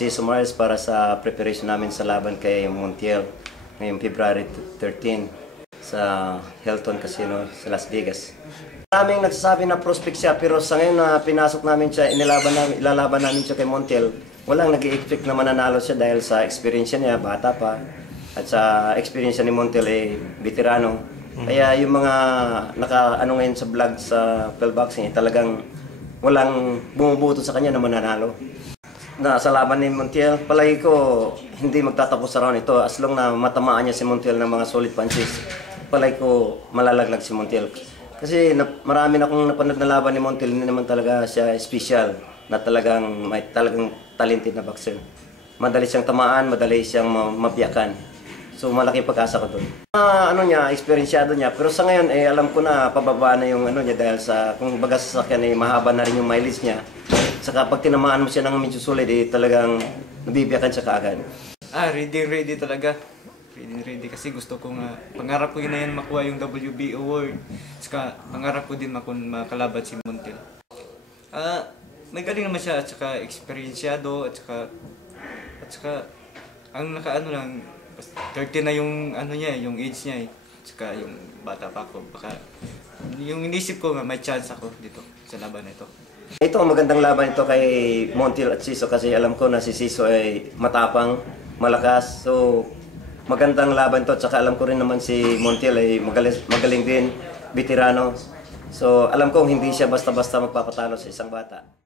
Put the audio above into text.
si Sumares para sa preparation namin sa laban kay Montiel ngayong February 13 sa Hilton Casino sa Las Vegas. Maraming nagsasabi na prospect siya pero sa ngayon na pinasok namin siya, ilalaban namin siya kay Montiel, walang nag-i-expect na mananalo siya dahil sa experience niya, bata pa. At sa experience ni Montiel ay veterano. Kaya yung mga naka-ano ngayon sa vlog sa Pel Boxing, talagang walang bumubuto sa kanya na mananalo. Na sa laban ni Montiel, palagi ko hindi magtatapos sa round ito as long na matamaan niya si Montiel ng mga solid punches. Palagi ko malalaglag si Montiel. Kasi marami na akong napanood na laban ni Montiel, hindi naman talaga siya special na may talagang talented na boxer. Madali siyang tamaan, madali siyang mapiyakan. So malaki pag-asa ko doon. Experienceado niya. Pero sa ngayon, alam ko na pababa na yung niya dahil sa, kung baga sasakyan, mahaba na rin yung mileage niya. Saka pag tinamaan mo siya ng medyo solid, talagang nabibiyakan siya kaagad. Ready talaga. Ready kasi gusto ko nga, pangarap ko yun na yan makuha yung WBO award. Saka pangarap ko din makalaban si Montiel. May galing naman siya at saka experienceado at saka ang nakaano lang, 30 na yung yung age niya Tsaka yung bata pa ako, baka yung inisip ko nga may chance ako dito sa laban na ito. Ito ang magandang laban ito kay Montiel at Siso kasi alam ko na si Siso ay matapang, malakas. So magandang laban to, tsaka alam ko rin naman si Montiel ay magaling din, veterano. So alam ko hindi siya basta-basta magpapatalo sa isang bata.